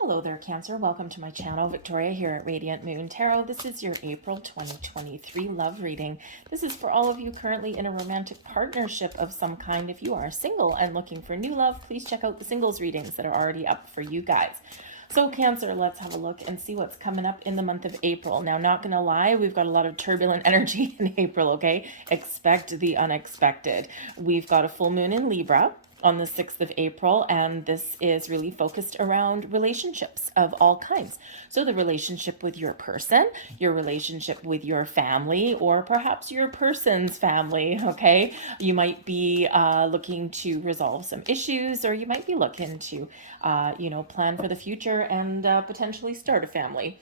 Hello there, Cancer. Welcome to my channel. Victoria here at Radiant Moon Tarot. This is your April 2023 love reading. This is for all of you currently in a romantic partnership of some kind. If you are single and looking for new love, please check out the singles readings that are already up for you guys. So Cancer, let's have a look and see what's coming up in the month of April. Now, not gonna lie, we've got a lot of turbulent energy in April, okay? Expect the unexpected. We've got a full moon in Libra on the 6th of April, and this is really focused around relationships of all kinds. So the relationship with your person, your relationship with your family, or perhaps your person's family, okay? You might be looking to resolve some issues, or you might be looking to, plan for the future and potentially start a family.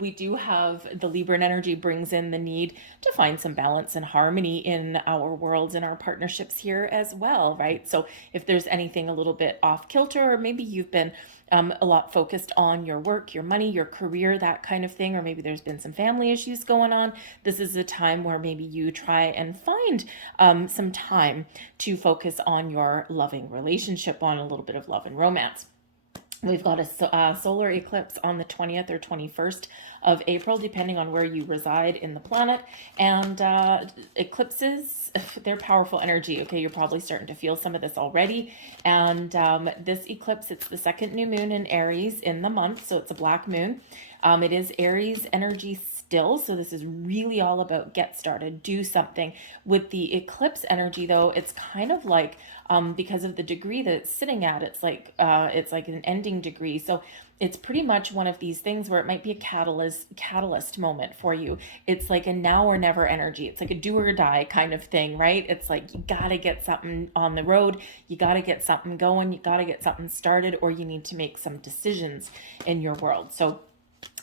We do have the Libran energy brings in the need to find some balance and harmony in our worlds and our partnerships here as well, right? So if there's anything a little bit off kilter, or maybe you've been a lot focused on your work, your money, your career, that kind of thing, or maybe there's been some family issues going on, this is a time where maybe you try and find some time to focus on your loving relationship, on a little bit of love and romance. We've got a solar eclipse on the 20th or 21st of April, depending on where you reside in the planet. And eclipses, they're powerful energy. Okay, you're probably starting to feel some of this already. And this eclipse, it's the second new moon in Aries in the month, so it's a black moon. It is Aries energy still, so this is really all about get started, do something. With the eclipse energy, though, it's kind of like because of the degree that it's sitting at, it's like an ending degree. So it's pretty much one of these things where it might be a catalyst moment for you. It's like a now or never energy. It's like a do or die kind of thing, right? It's like you gotta get something on the road, you gotta get something going, you gotta get something started, or you need to make some decisions in your world. So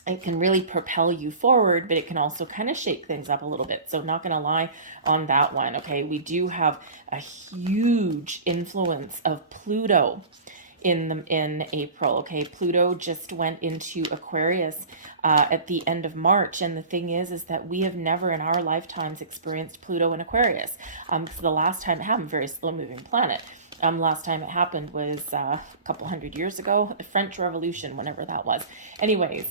it can really propel you forward, but it can also kind of shake things up a little bit. So not going to lie on that one. Okay, we do have a huge influence of Pluto in April. Okay, Pluto just went into Aquarius at the end of March, and the thing is that we have never in our lifetimes experienced Pluto in Aquarius. Because the last time it happened, very slow moving planet. Last time it happened was a couple hundred years ago, the French Revolution, whenever that was. Anyways,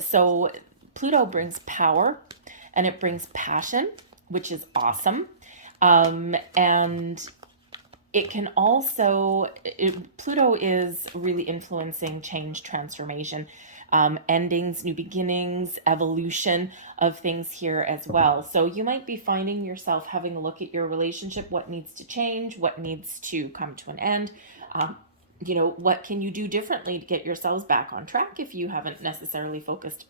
so Pluto brings power and it brings passion, which is awesome. And it can also, Pluto is really influencing change, transformation, endings, new beginnings, evolution of things here as well. So you might be finding yourself having a look at your relationship, what needs to change, what needs to come to an end. What can you do differently to get yourselves back on track if you haven't necessarily focused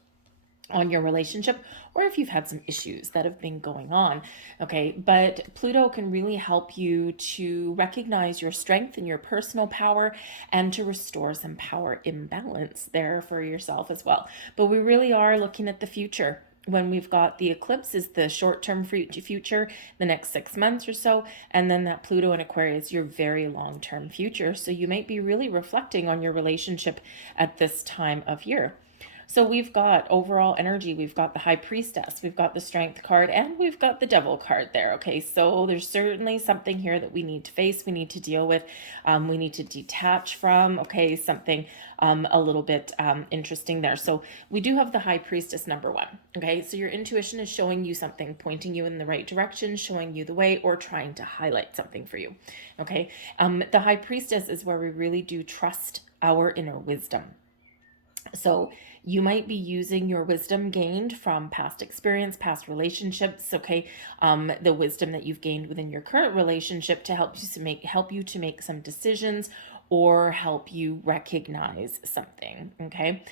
on your relationship, or if you've had some issues that have been going on. Okay, but Pluto can really help you to recognize your strength and your personal power and to restore some power imbalance there for yourself as well. But we really are looking at the future. When we've got the eclipse is the short-term future, the next 6 months or so, and then that Pluto in Aquarius, your very long-term future. So you might be really reflecting on your relationship at this time of year. So we've got overall energy, we've got the High Priestess, we've got the Strength card, and we've got the Devil card there, okay? So there's certainly something here that we need to face, we need to deal with, we need to detach from, okay? Something a little bit interesting there. So we do have the High Priestess number 1, okay? So your intuition is showing you something, pointing you in the right direction, showing you the way, or trying to highlight something for you, okay? The High Priestess is where we really do trust our inner wisdom. So you might be using your wisdom gained from past experience, past relationships, okay? The wisdom that you've gained within your current relationship to help you to make some decisions or help you recognize something, okay?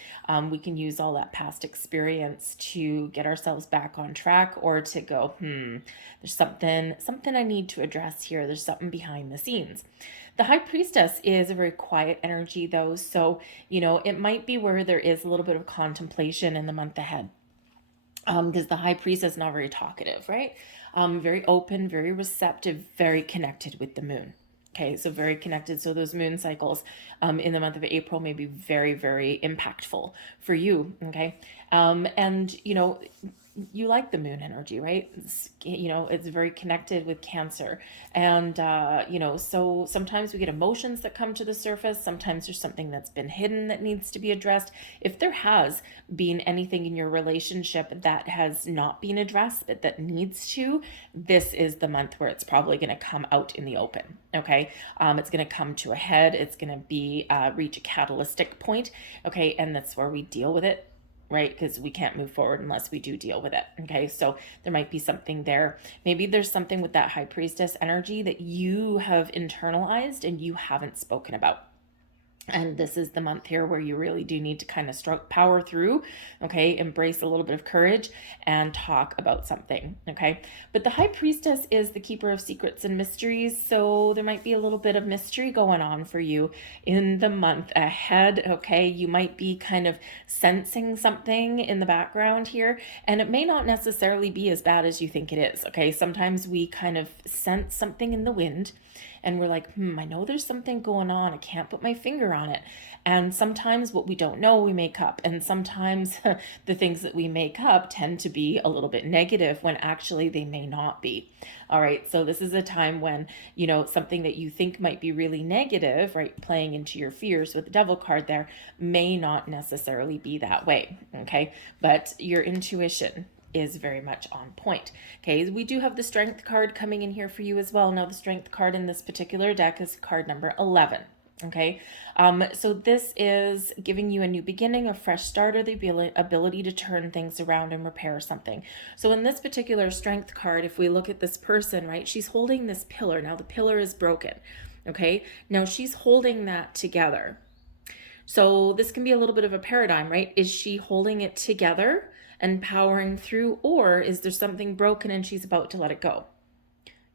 We can use all that past experience to get ourselves back on track, or to go, there's something I need to address here. There's something behind the scenes. The High Priestess is a very quiet energy though, so, it might be where there is a little bit of contemplation in the month ahead. Because the High Priestess is not very talkative, right? Very open, very receptive, very connected with the moon. Okay, so very connected. So those moon cycles in the month of April may be very, very impactful for you, okay? And, you like the moon energy, right? It's very connected with Cancer. And, so sometimes we get emotions that come to the surface. Sometimes there's something that's been hidden that needs to be addressed. If there has been anything in your relationship that has not been addressed, but that needs to, this is the month where it's probably going to come out in the open. Okay. It's going to come to a head. It's going to be, reach a catalytic point. Okay. And that's where we deal with it, right? Because we can't move forward unless we do deal with it. Okay. So there might be something there. Maybe there's something with that high priestess energy that you have internalized and you haven't spoken about. And this is the month here where you really do need to kind of power through, okay? Embrace a little bit of courage and talk about something, okay? But the High Priestess is the keeper of secrets and mysteries, so there might be a little bit of mystery going on for you in the month ahead, okay? You might be kind of sensing something in the background here, and it may not necessarily be as bad as you think it is, okay? Sometimes we kind of sense something in the wind, and we're like, I know there's something going on. I can't put my finger on it. And sometimes what we don't know, we make up. And sometimes the things that we make up tend to be a little bit negative when actually they may not be. All right. So this is a time when, something that you think might be really negative, right? Playing into your fears with the Devil card there may not necessarily be that way. Okay. But your intuition is very much on point. Okay, we do have the Strength card coming in here for you as well. Now, the Strength card in this particular deck is card number 11. Okay, so this is giving you a new beginning, a fresh start, or the ability to turn things around and repair something. So in this particular Strength card, if we look at this person, right, she's holding this pillar. Now the pillar is broken. Okay, now she's holding that together. So this can be a little bit of a paradigm, right? Is she holding it together and powering through, or is there something broken and she's about to let it go?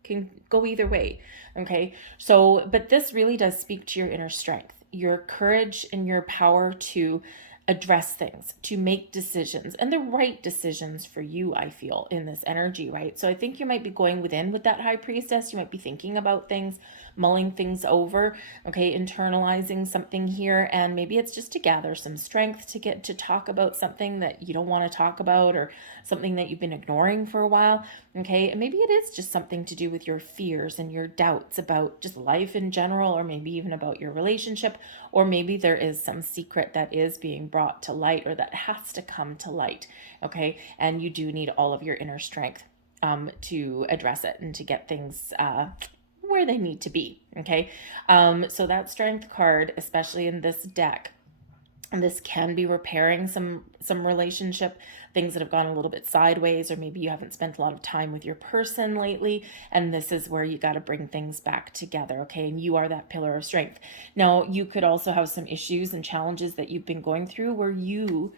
Can go either way. Okay. So, but this really does speak to your inner strength, your courage and your power to address things, to make decisions, and the right decisions for you, I feel, in this energy, right? So I think you might be going within with that High Priestess. You might be thinking about things, mulling things over, okay, internalizing something here, and maybe it's just to gather some strength to get to talk about something that you don't want to talk about, or something that you've been ignoring for a while, okay? And maybe it is just something to do with your fears and your doubts about just life in general, or maybe even about your relationship, or maybe there is some secret that is being brought to light, or that has to come to light, okay? And you do need all of your inner strength to address it and to get things where they need to be, okay? So that Strength card, especially in this deck, and this can be repairing some relationship things that have gone a little bit sideways, or maybe you haven't spent a lot of time with your person lately, and this is where you got to bring things back together, okay? And you are that pillar of strength. Now, you could also have some issues and challenges that you've been going through where you,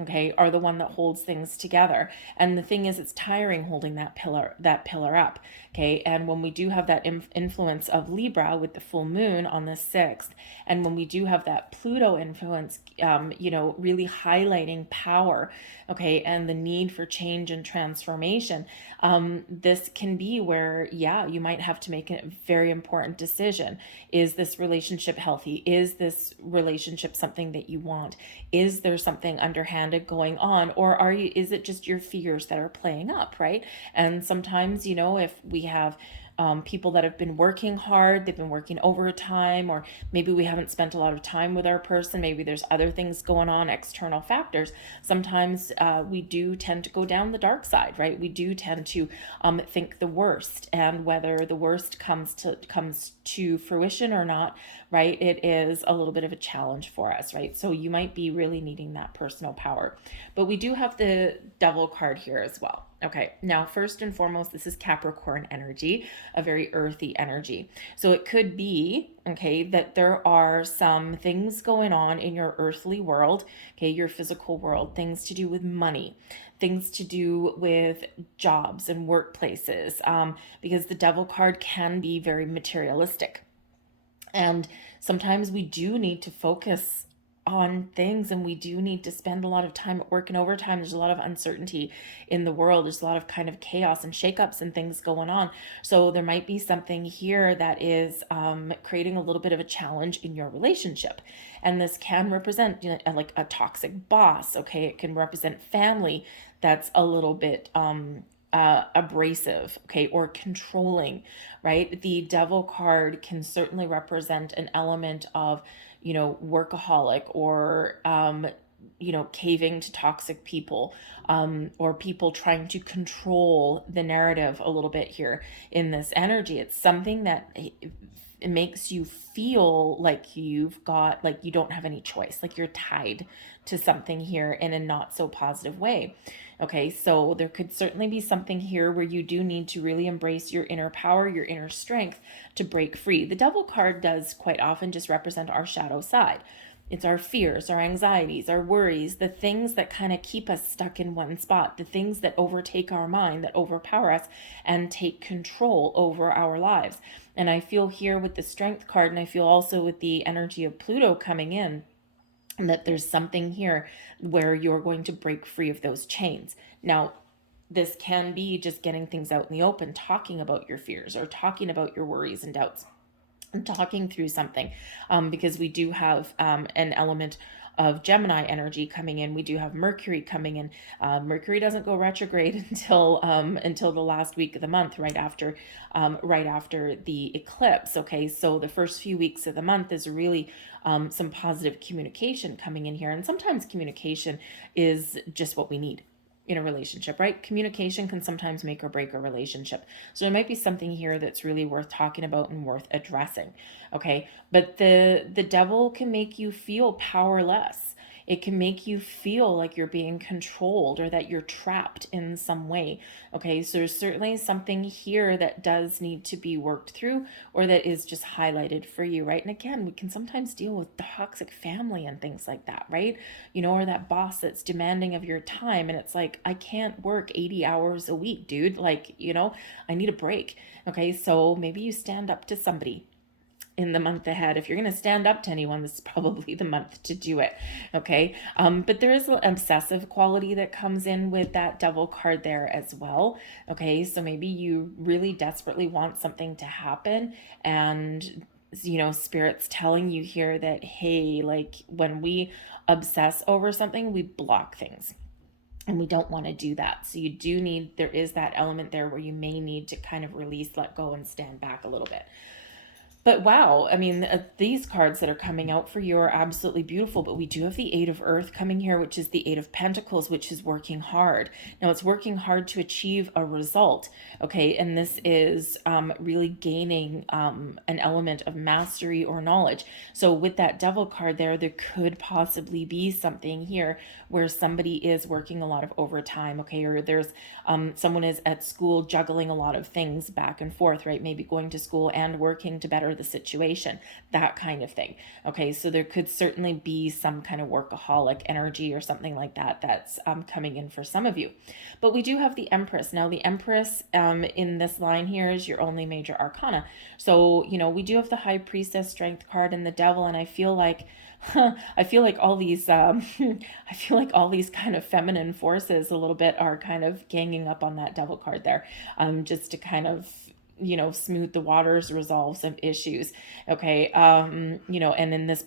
okay, are the one that holds things together. And the thing is, it's tiring holding that pillar up, okay? And when we do have that influence of Libra with the full moon on the 6th, and when we do have that Pluto influence, really highlighting power, okay, and the need for change and transformation, this can be where, you might have to make a very important decision. Is this relationship healthy? Is this relationship something that you want? Is there something underhanded going on? Or is it just your fears that are playing up, right? And sometimes, if we have people that have been working hard, they've been working overtime, or maybe we haven't spent a lot of time with our person, maybe there's other things going on, external factors. Sometimes we do tend to go down the dark side, right? We do tend to think the worst, and whether the worst comes to fruition or not, right, it is a little bit of a challenge for us, right? So you might be really needing that personal power. But we do have the Devil card here as well. Okay, now first and foremost, this is Capricorn energy, a very earthy energy. So it could be, okay, that there are some things going on in your earthly world, okay, your physical world, things to do with money, things to do with jobs and workplaces, because the Devil card can be very materialistic. And sometimes we do need to focus on things, and we do need to spend a lot of time working overtime. There's a lot of uncertainty in the world. There's a lot of kind of chaos and shakeups and things going on. So there might be something here that is creating a little bit of a challenge in your relationship. And this can represent, you know, like a toxic boss. Okay, it can represent family that's a little bit abrasive, okay, or controlling, right? The devil card can certainly represent an element of, you know, workaholic, or you know, caving to toxic people, or people trying to control the narrative a little bit here in this energy. It's something that it makes you feel like you've got, like you don't have any choice, like you're tied to something here in a not so positive way. Okay, so there could certainly be something here where you do need to really embrace your inner power, your inner strength to break free. The devil card does quite often just represent our shadow side. It's our fears, our anxieties, our worries, the things that kind of keep us stuck in one spot, the things that overtake our mind, that overpower us and take control over our lives. And I feel here with the Strength card, and I feel also with the energy of Pluto coming in, that there's something here where you're going to break free of those chains. Now, this can be just getting things out in the open, talking about your fears or talking about your worries and doubts, and talking through something, because we do have an element of Gemini energy coming in. We do have Mercury coming in. Mercury doesn't go retrograde until the last week of the month, right after the eclipse. Okay, so the first few weeks of the month is really some positive communication coming in here, and sometimes communication is just what we need in a relationship, right? Communication can sometimes make or break a relationship. So there might be something here that's really worth talking about and worth addressing. Okay. But the devil can make you feel powerless. It can make you feel like you're being controlled or that you're trapped in some way. Okay. So there's certainly something here that does need to be worked through, or that is just highlighted for you, right? And again, we can sometimes deal with toxic family and things like that, right? You know, or that boss that's demanding of your time, and it's like, I can't work 80 hours a week, dude. Like, you know, I need a break. Okay. So maybe you stand up to somebody in the month ahead. If you're going to stand up to anyone, this is probably the month to do it. Okay. But there is an obsessive quality that comes in with that devil card there as well. Okay. So maybe you really desperately want something to happen, and you know, spirit's telling you here that, hey, like when we obsess over something, we block things. And we don't want to do that. So you do need, there is that element there where you may need to kind of release, let go, and stand back a little bit. But wow, I mean, these cards that are coming out for you are absolutely beautiful. But we do have the Eight of Earth coming here, which is the Eight of Pentacles, which is working hard. Now, it's working hard to achieve a result, okay? And this is really gaining an element of mastery or knowledge. So with that Devil card there could possibly be something here where somebody is working a lot of overtime, okay? Or there's someone is at school juggling a lot of things back and forth, right? Maybe going to school and working to better the situation, that kind of thing. Okay, so there could certainly be some kind of workaholic energy or something like that that's coming in for some of you. But we do have the Empress. Now, the Empress in this line here is your only major arcana. So, you know, we do have the High Priestess Strength card and the Devil, and I feel like all these I feel like all these kind of feminine forces a little bit are kind of ganging up on that Devil card there, just to kind of, you know, smooth the waters, resolve some issues. Okay. You know, and in this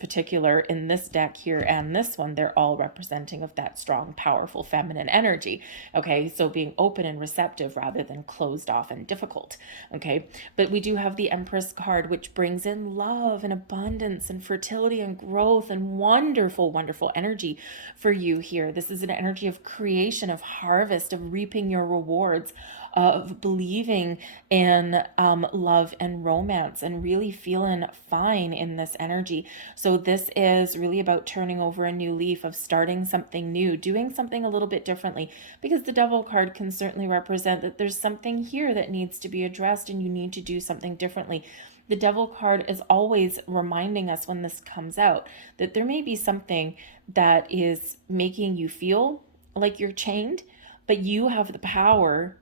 deck here and this one, they're all representing of that strong, powerful feminine energy. Okay. So being open and receptive rather than closed off and difficult. Okay. But we do have the Empress card, which brings in love and abundance and fertility and growth and wonderful, wonderful energy for you here. This is an energy of creation, of harvest, of reaping your rewards, of believing in love and romance, and really feeling fine in this energy. So this is really about turning over a new leaf, of starting something new, doing something a little bit differently, because the Devil card can certainly represent that there's something here that needs to be addressed and you need to do something differently. The Devil card is always reminding us when this comes out that there may be something that is making you feel like you're chained, but you have the power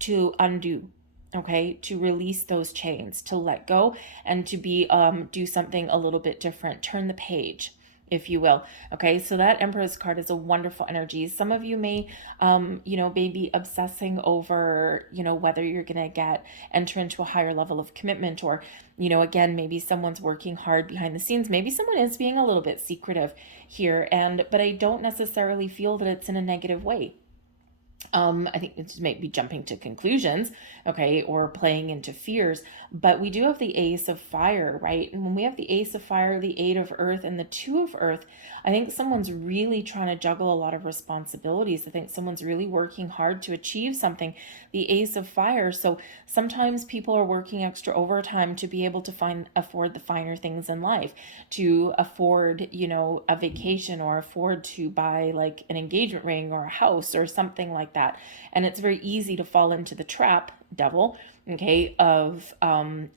to undo, okay, to release those chains, to let go, and to be do something a little bit different, turn the page. if you will. Okay, so that Empress card is a wonderful energy. Some of you may, maybe obsessing over, whether you're going to enter into a higher level of commitment, or, again, maybe someone's working hard behind the scenes. Maybe someone is being a little bit secretive here, but I don't necessarily feel that it's in a negative way. I think it's maybe jumping to conclusions, okay, or playing into fears. But we do have the Ace of Fire, right? And when we have the Ace of Fire, the Eight of Earth, and the Two of Earth, I think someone's really trying to juggle a lot of responsibilities. I think someone's really working hard to achieve something. The Ace of Fire. So sometimes people are working extra overtime to be able to afford the finer things in life, to afford, a vacation, or afford to buy like an engagement ring or a house or something like that. And it's very easy to fall into the trap, devil, okay, of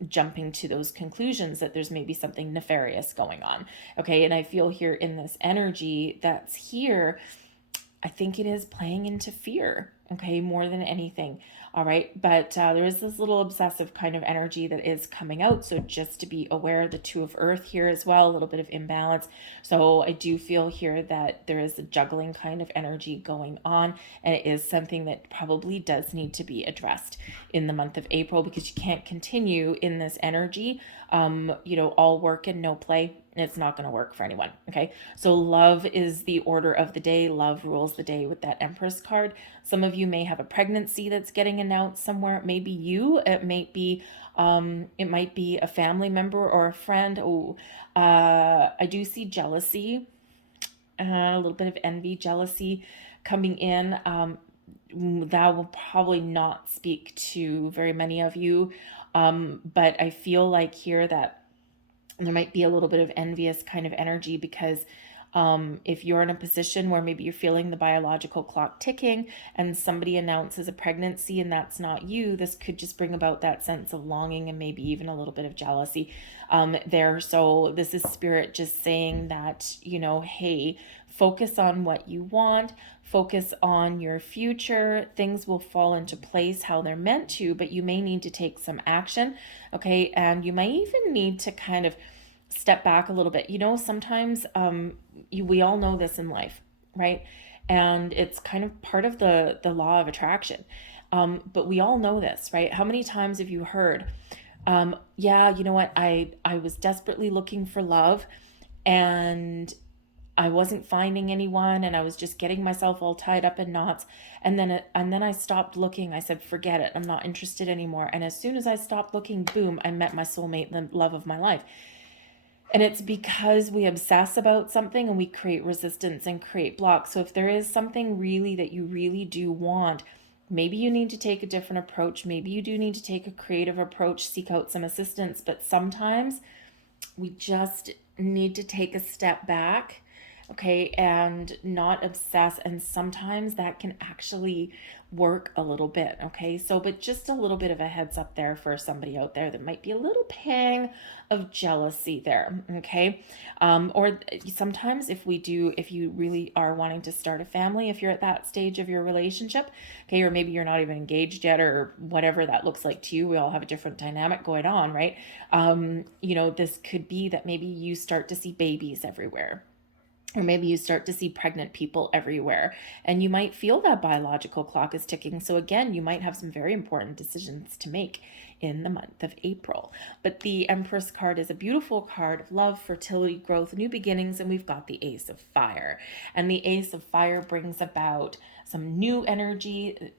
jumping to those conclusions that there's maybe something nefarious going on. Okay, and I feel here in this energy that's here, I think it is playing into fear, okay, more than anything. All right, but there is this little obsessive kind of energy that is coming out. So just to be aware, the Two of Earth here as well, a little bit of imbalance. So I do feel here that there is a juggling kind of energy going on, and it is something that probably does need to be addressed in the month of April, because you can't continue in this energy, all work and no play. It's not going to work for anyone. Okay. So love is the order of the day. Love rules the day with that Empress card. Some of you may have a pregnancy that's getting announced somewhere. It may be you. It might be a family member or a friend. I do see jealousy, a little bit of envy, jealousy coming in. That will probably not speak to very many of you. But I feel like here that there might be a little bit of envious kind of energy, because if you're in a position where maybe you're feeling the biological clock ticking and somebody announces a pregnancy and that's not you, this could just bring about that sense of longing and maybe even a little bit of jealousy there. So this is spirit just saying that, hey, focus on what you want, focus on your future. Things will fall into place how they're meant to, but you may need to take some action. Okay. And you might even need to kind of step back a little bit. Sometimes we all know this in life, right? And it's kind of part of the law of attraction. But we all know this, right? How many times have you heard, yeah, you know what? I was desperately looking for love, and I wasn't finding anyone, and I was just getting myself all tied up in knots. And then I stopped looking. I said, forget it. I'm not interested anymore. And as soon as I stopped looking, boom, I met my soulmate, the love of my life. And it's because we obsess about something and we create resistance and create blocks. So if there is something really that you really do want, maybe you need to take a different approach. Maybe you do need to take a creative approach, seek out some assistance. But sometimes we just need to take a step back, okay, and not obsess. And sometimes that can actually work a little bit, okay? So, but just a little bit of a heads up there for somebody out there that might be a little pang of jealousy there, okay? Or sometimes if you really are wanting to start a family, if you're at that stage of your relationship, okay, or maybe you're not even engaged yet, or whatever that looks like to you, we all have a different dynamic going on, right? This could be that maybe you start to see babies everywhere, or maybe you start to see pregnant people everywhere, and you might feel that biological clock is ticking. So again, you might have some very important decisions to make in the month of April. But the Empress card is a beautiful card of love, fertility, growth, new beginnings, and we've got the Ace of Fire. And the Ace of Fire brings about some new energy,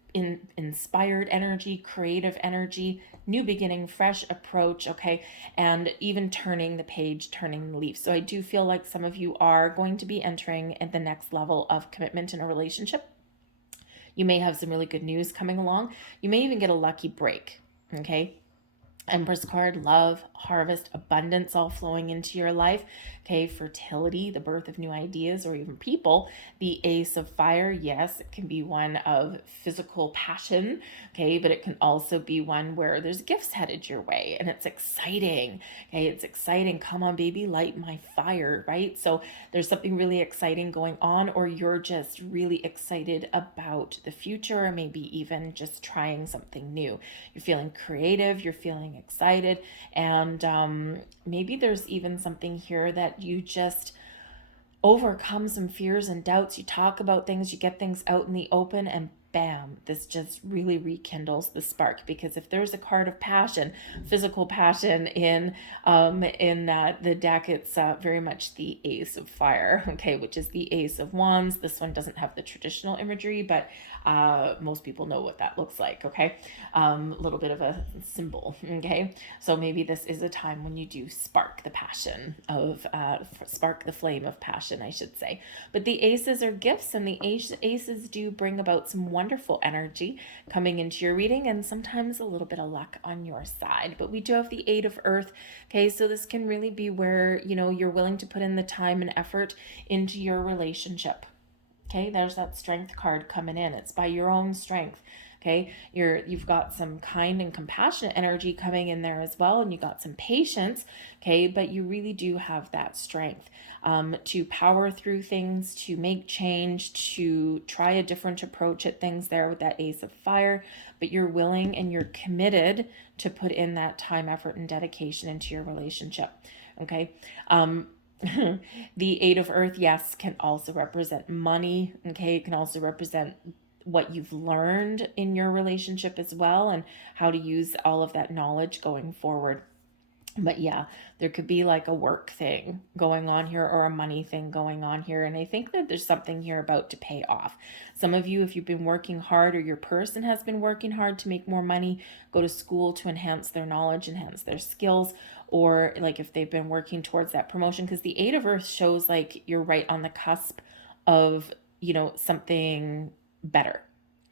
inspired energy, creative energy, new beginning, fresh approach, okay, and even turning the page, turning the leaf. So I do feel like some of you are going to be entering at the next level of commitment in a relationship. You may have some really good news coming along. You may even get a lucky break, okay? Empress card, love, harvest, abundance all flowing into your life. Okay, fertility, the birth of new ideas or even people. The Ace of Fire, yes, it can be one of physical passion, okay, but it can also be one where there's gifts headed your way and it's exciting. Okay, it's exciting. Come on, baby, light my fire, right? So there's something really exciting going on, or you're just really excited about the future, or maybe even just trying something new. You're feeling creative, you're feeling excited, and maybe there's even something here that you just overcome some fears and doubts. You talk about things, you get things out in the open, and bam, this just really rekindles the spark. Because if there's a card of passion, physical passion in the deck, it's very much the Ace of Fire, okay, which is the Ace of Wands. This one doesn't have the traditional imagery, but most people know what that looks like, okay? A little bit of a symbol, okay? So maybe this is a time when you do spark the passion of, spark the flame of passion, I should say. But the aces are gifts, and the aces do bring about some wonderful energy coming into your reading, and sometimes a little bit of luck on your side. But we do have the Eight of Earth, okay? So this can really be where, you know, you're willing to put in the time and effort into your relationship. Okay, there's that strength card coming in. It's by your own strength. Okay, you've got some kind and compassionate energy coming in there as well, and you got some patience. Okay, but you really do have that strength to power through things, to make change, to try a different approach at things there with that Ace of Fire. But you're willing and you're committed to put in that time, effort, and dedication into your relationship. Okay. The Eight of Earth, yes, can also represent money. Okay, it can also represent what you've learned in your relationship as well, and how to use all of that knowledge going forward. But yeah, there could be like a work thing going on here, or a money thing going on here. And I think that there's something here about to pay off. Some of you, if you've been working hard, or your person has been working hard to make more money, go to school to enhance their knowledge, enhance their skills, or like if they've been working towards that promotion, because the Eight of Earth shows like you're right on the cusp of, you know, something better.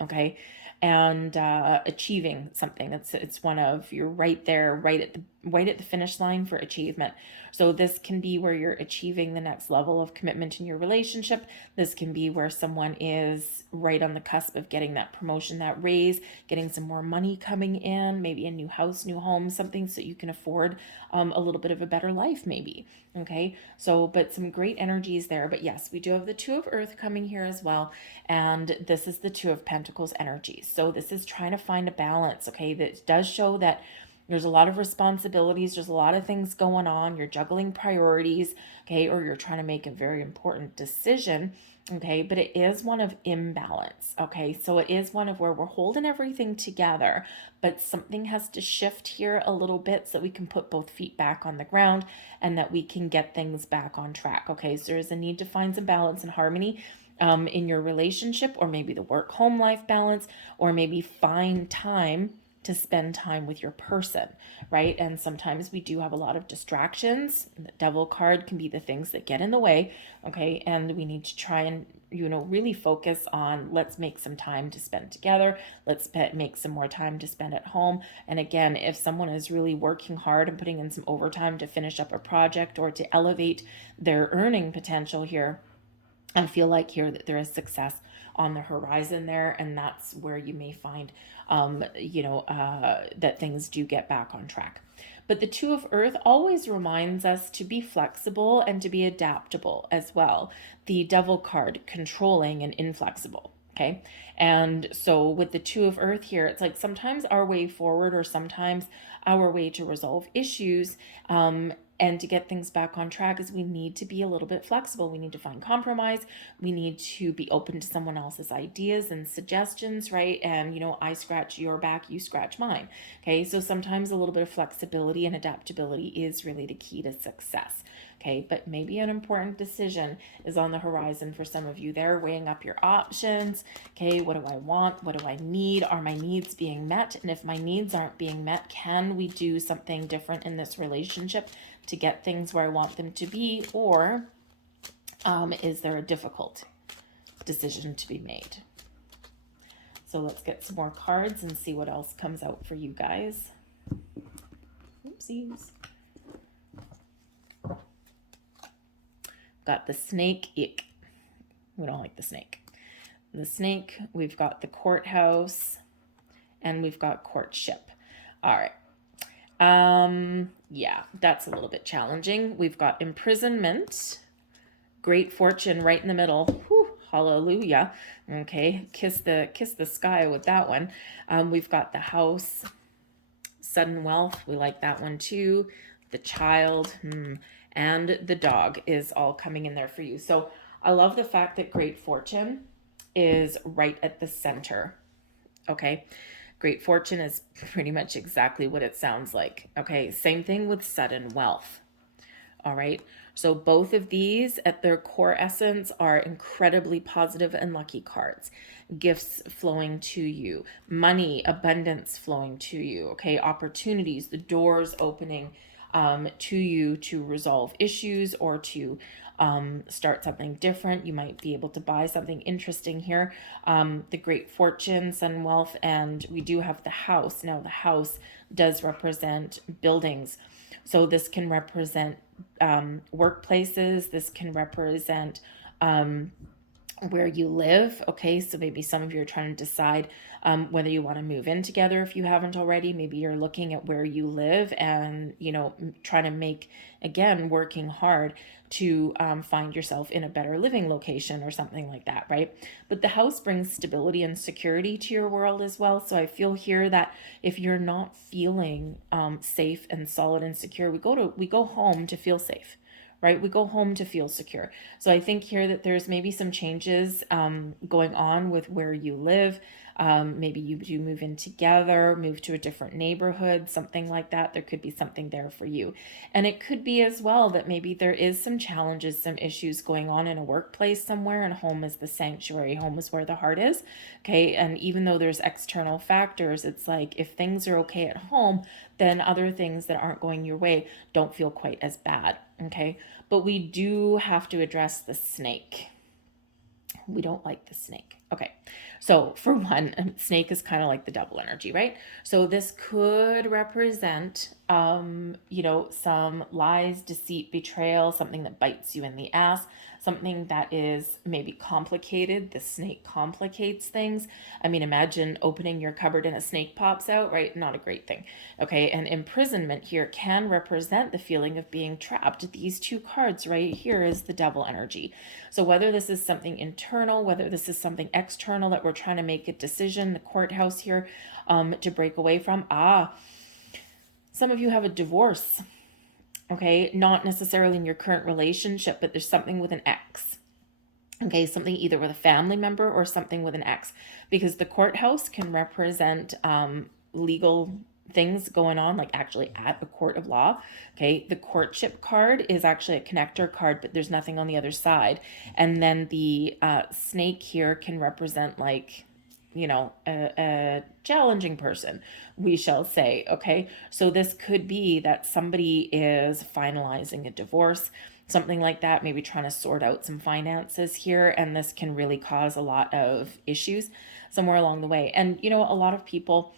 Okay. And achieving something. It's one of, you're right there, right at the finish line for achievement. So this can be where you're achieving the next level of commitment in your relationship. This can be where someone is right on the cusp of getting that promotion, that raise, getting some more money coming in, maybe a new house, new home, something so you can afford a little bit of a better life maybe. Okay, so but some great energies there. But yes, we do have the Two of Earth coming here as well, and this is the Two of Pentacles energy. So this is trying to find a balance. Okay, that does show that there's a lot of responsibilities, there's a lot of things going on, you're juggling priorities, okay, or you're trying to make a very important decision, okay, but it is one of imbalance, okay, so it is one of where we're holding everything together, but something has to shift here a little bit so that we can put both feet back on the ground and that we can get things back on track, okay, so there is a need to find some balance and harmony in your relationship, or maybe the work-home life balance, or maybe find time to spend time with your person, right? And sometimes we do have a lot of distractions. The Devil card can be the things that get in the way, okay? And we need to try and, you know, really focus on, let's make some time to spend together. Let's make some more time to spend at home. And again, if someone is really working hard and putting in some overtime to finish up a project or to elevate their earning potential here, I feel like here that there is success on the horizon there, and that's where you may find, that things do get back on track. But the Two of Earth always reminds us to be flexible and to be adaptable as well. The Devil card, controlling and inflexible. Okay. And so with the Two of Earth here, it's like sometimes our way forward, or sometimes our way to resolve issues, and to get things back on track, is we need to be a little bit flexible. We need to find compromise. We need to be open to someone else's ideas and suggestions, right? And, you know, I scratch your back, you scratch mine. Okay, so sometimes a little bit of flexibility and adaptability is really the key to success. Okay, but maybe an important decision is on the horizon for some of you there, weighing up your options. Okay, what do I want? What do I need? Are my needs being met? And if my needs aren't being met, can we do something different in this relationship to get things where I want them to be? Or is there a difficult decision to be made? So let's get some more cards and see what else comes out for you guys. Oopsies. Got the Snake. Ick. We don't like the snake. The Snake, we've got the Courthouse, and we've got Courtship. All right. Yeah, that's a little bit challenging. We've got Imprisonment, Great Fortune right in the middle. Whew, hallelujah. Okay, kiss the sky with that one. We've got the House, Sudden Wealth. We like that one too. The Child, and the dog is all coming in there for you. So I love the fact that great fortune is right at the center. Okay. Great fortune is pretty much exactly what it sounds like. Okay. Same thing with sudden wealth. All right. So both of these at their core essence are incredibly positive and lucky cards. Gifts flowing to you, money, abundance flowing to you. Okay. Opportunities, the doors opening to you to resolve issues or to start something different. You might be able to buy something interesting here. The great fortune, sun, wealth, and we do have the house. Now, the house does represent buildings. So this can represent workplaces. This can represent where you live. Okay, so maybe some of you are trying to decide whether you want to move in together if you haven't already. Maybe you're looking at where you live and, you know, trying to make, again, working hard to find yourself in a better living location or something like that, right? But the house brings stability and security to your world as well. So I feel here that if you're not feeling safe and solid and secure, we go home to feel safe, right? We go home to feel secure. So I think here that there's maybe some changes going on with where you live. Maybe you do move in together, move to a different neighborhood, something like that. There could be something there for you. And it could be as well that maybe there is some challenges, some issues going on in a workplace somewhere, and home is the sanctuary. Home is where the heart is. Okay. And even though there's external factors, it's like if things are okay at home, then other things that aren't going your way don't feel quite as bad. Okay. But we do have to address the snake. We don't like the snake. Okay. So for one, snake is kind of like the devil energy, right? So this could represent, you know, some lies, deceit, betrayal, something that bites you in the ass, something that is maybe complicated. The snake complicates things. I mean, imagine opening your cupboard and a snake pops out, right? Not a great thing. Okay. And imprisonment here can represent the feeling of being trapped. These two cards right here is the devil energy. So whether this is something internal, whether this is something external that we're trying to make a decision, the courthouse here to break away from. Some of you have a divorce. Okay, not necessarily in your current relationship, but there's something with an ex. Okay, something either with a family member or something with an ex, because the courthouse can represent legal things going on, like actually at a court of law. Okay, the courtship card is actually a connector card, but there's nothing on the other side. And then the snake here can represent, like, you know, a challenging person, we shall say. Okay, so this could be that somebody is finalizing a divorce, something like that, maybe trying to sort out some finances here, and this can really cause a lot of issues somewhere along the way. And you know, a lot of people,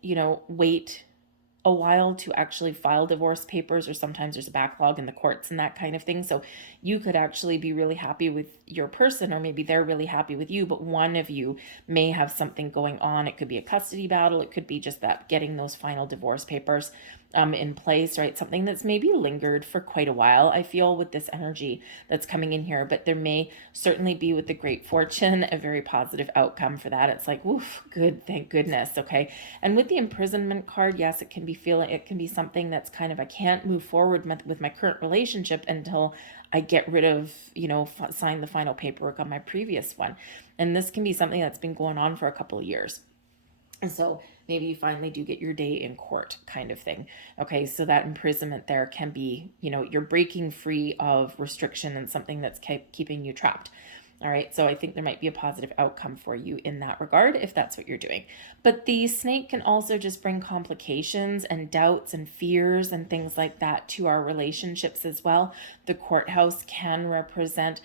you know, wait a while to actually file divorce papers, or sometimes there's a backlog in the courts and that kind of thing. So you could actually be really happy with your person, or maybe they're really happy with you, but one of you may have something going on. It could be a custody battle. It could be just that getting those final divorce papers in place, right? Something that's maybe lingered for quite a while, I feel, with this energy that's coming in here. But there may certainly be, with the great fortune, a very positive outcome for that. It's like, woof, good, thank goodness. Okay. And with the imprisonment card, yes, it can be something that's kind of, I can't move forward with my current relationship until I get rid of, you know, sign the final paperwork on my previous one. And this can be something that's been going on for a couple of years. And so maybe you finally do get your day in court, kind of thing. Okay, so that imprisonment there can be, you know, you're breaking free of restriction and something that's keeping you trapped. All right, so I think there might be a positive outcome for you in that regard if that's what you're doing. But the snake can also just bring complications and doubts and fears and things like that to our relationships as well. The courthouse can represent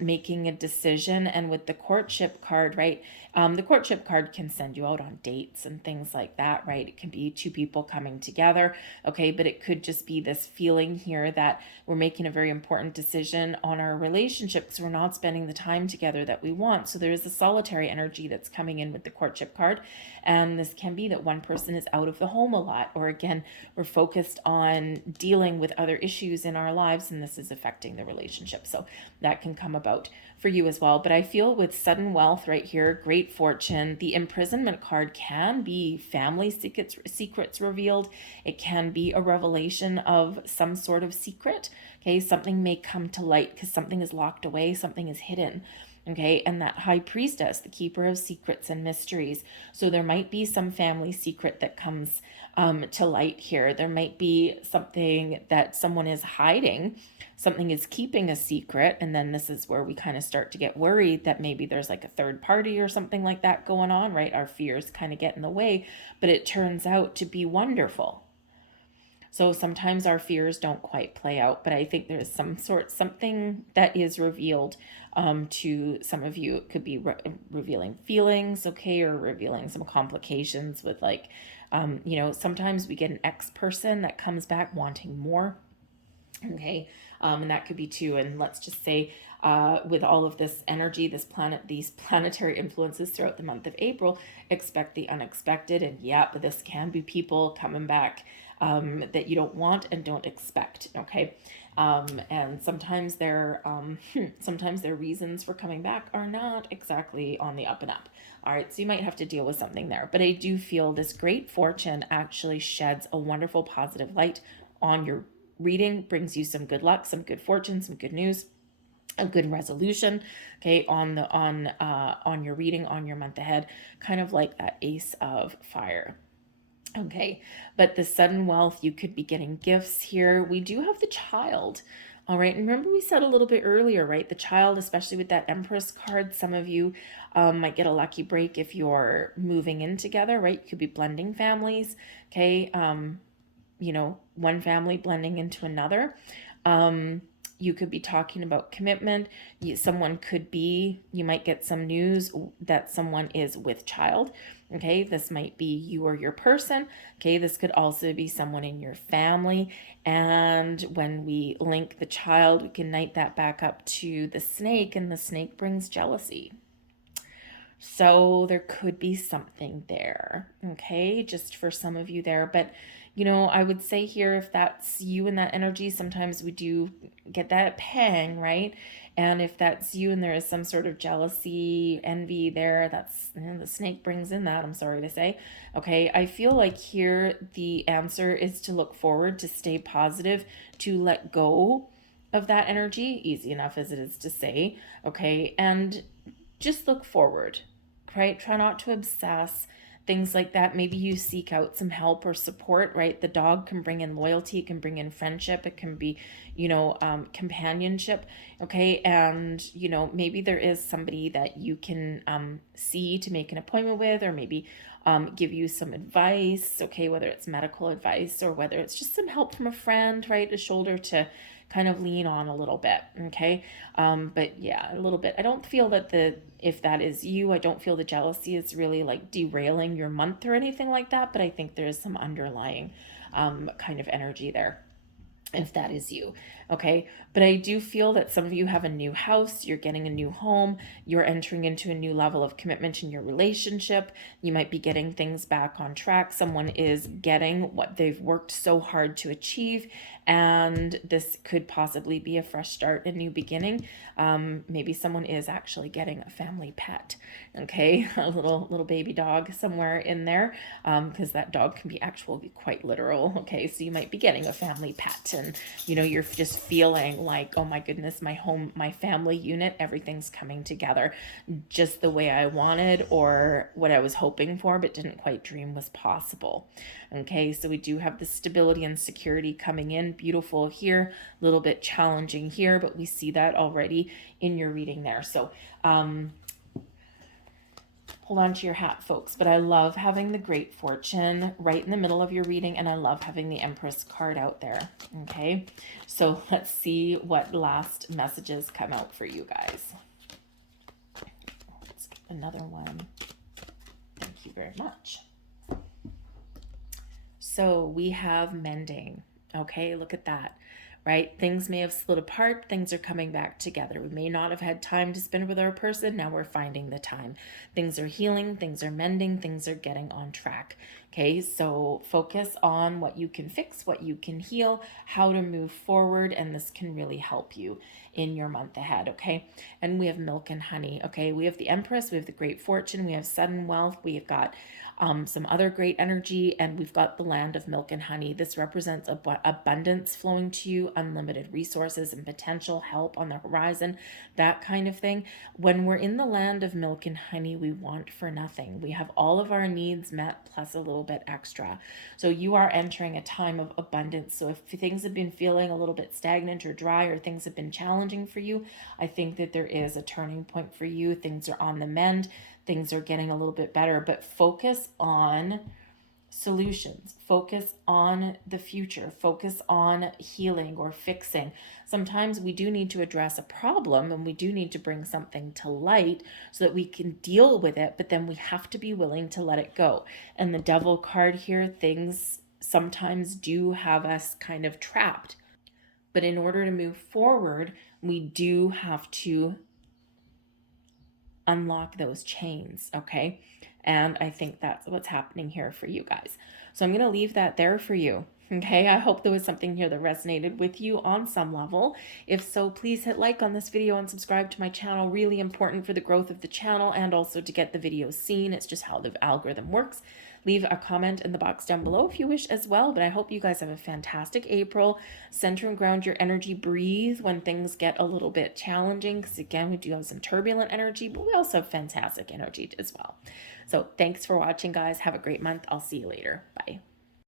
making a decision. And with the courtship card, right, the courtship card can send you out on dates and things like that, right? It can be two people coming together, okay? But it could just be this feeling here that we're making a very important decision on our relationship because we're not spending the time together that we want. So there is a solitary energy that's coming in with the courtship card. And this can be that one person is out of the home a lot, or again, we're focused on dealing with other issues in our lives, and this is affecting the relationship. So that can come about for you as well. But I feel with sudden wealth right here, great great fortune. The imprisonment card can be family secrets revealed. It can be a revelation of some sort of secret. Okay, something may come to light because something is locked away, something is hidden. Okay, and that high priestess, the keeper of secrets and mysteries. So there might be some family secret that comes to light here. There might be something that someone is hiding, something is keeping a secret, and then this is where we kind of start to get worried that maybe there's like a third party or something like that going on, right? Our fears kind of get in the way, but it turns out to be wonderful. So sometimes our fears don't quite play out, but I think there's something that is revealed to some of you. It could be revealing feelings, okay, or revealing some complications with like, sometimes we get an ex-person that comes back wanting more, okay, and that could be too. And let's just say with all of this energy, these planetary influences throughout the month of April, expect the unexpected. And yeah, but this can be people coming back that you don't want and don't expect, okay? And sometimes their reasons for coming back are not exactly on the up and up. All right, so you might have to deal with something there. But I do feel this great fortune actually sheds a wonderful positive light on your reading, brings you some good luck, some good fortune, some good news, a good resolution, okay, on your reading, on your month ahead, kind of like that Ace of Fire. Okay, but the sudden wealth, you could be getting gifts here. We do have the Child. All right, and remember we said a little bit earlier, right? The Child, especially with that Empress card, some of you might get a lucky break if you're moving in together, right? You could be blending families, okay? One family blending into another. You could be talking about commitment. You might get some news that someone is with child. Okay, this might be you or your person. Okay, this could also be someone in your family. And when we link the Child, we can knight that back up to the Snake, and the Snake brings jealousy. So there could be something there, okay, just for some of you there. But I would say here, if that's you in that energy, sometimes we do get that pang, right? And if that's you and there is some sort of jealousy, envy there, that's the Snake brings in that, I'm sorry to say. Okay, I feel like here the answer is to look forward, to stay positive, to let go of that energy, easy enough as it is to say, okay, and just look forward, right? Try not to obsess, things like that. Maybe you seek out some help or support, right? The dog can bring in loyalty, it can bring in friendship, it can be, companionship, okay? And, maybe there is somebody that you can see to make an appointment with, or maybe give you some advice, okay? Whether it's medical advice or whether it's just some help from a friend, right? A shoulder to kind of lean on a little bit, okay? But yeah, a little bit. I don't feel that if that is you, I don't feel the jealousy is really like derailing your month or anything like that, but I think there is some underlying kind of energy there, if that is you, okay? But I do feel that some of you have a new house, you're getting a new home, you're entering into a new level of commitment in your relationship, you might be getting things back on track, someone is getting what they've worked so hard to achieve, and this could possibly be a fresh start, a new beginning. Maybe someone is actually getting a family pet, okay? A little baby dog somewhere in there, because that dog can be quite literal, okay? So you might be getting a family pet, and you're just feeling like, oh my goodness, my family unit, everything's coming together just the way I wanted, or what I was hoping for but didn't quite dream was possible. Okay, so we do have the stability and security coming in, beautiful here, a little bit challenging here, but we see that already in your reading there. So hold on to your hat, folks. But I love having the Great Fortune right in the middle of your reading, and I love having the Empress card out there. Okay, so let's see what last messages come out for you guys. Let's get another one. Thank you very much. So we have mending. Okay, look at that. right? Things may have split apart. Things are coming back together. We may not have had time to spend with our person. Now we're finding the time. Things are healing. Things are mending. Things are getting on track. Okay, so focus on what you can fix, what you can heal, how to move forward, and this can really help you in your month ahead, okay? And we have milk and honey, okay? We have the Empress, we have the Great Fortune, we have sudden wealth, we've got some other great energy, and we've got the land of milk and honey. This represents abundance flowing to you, unlimited resources and potential help on the horizon, that kind of thing. When we're in the land of milk and honey, we want for nothing. We have all of our needs met plus a little bit extra. So you are entering a time of abundance. So if things have been feeling a little bit stagnant or dry, or things have been challenging for you, I think that there is a turning point for you. Things are on the mend. Things are getting a little bit better, but focus on solutions, focus on the future, focus on healing or fixing. Sometimes we do need to address a problem and we do need to bring something to light so that we can deal with it, but then we have to be willing to let it go. And the Devil card here, things sometimes do have us kind of trapped. But in order to move forward, we do have to unlock those chains, okay? And I think that's what's happening here for you guys. So I'm going to leave that there for you. Okay, I hope there was something here that resonated with you on some level. If so, please hit like on this video and subscribe to my channel. Really important for the growth of the channel and also to get the videos seen. It's just how the algorithm works. Leave a comment in the box down below if you wish as well. But I hope you guys have a fantastic April. Center and ground your energy. Breathe when things get a little bit challenging. Because again, we do have some turbulent energy, but we also have fantastic energy as well. So thanks for watching, guys. Have a great month. I'll see you later. Bye.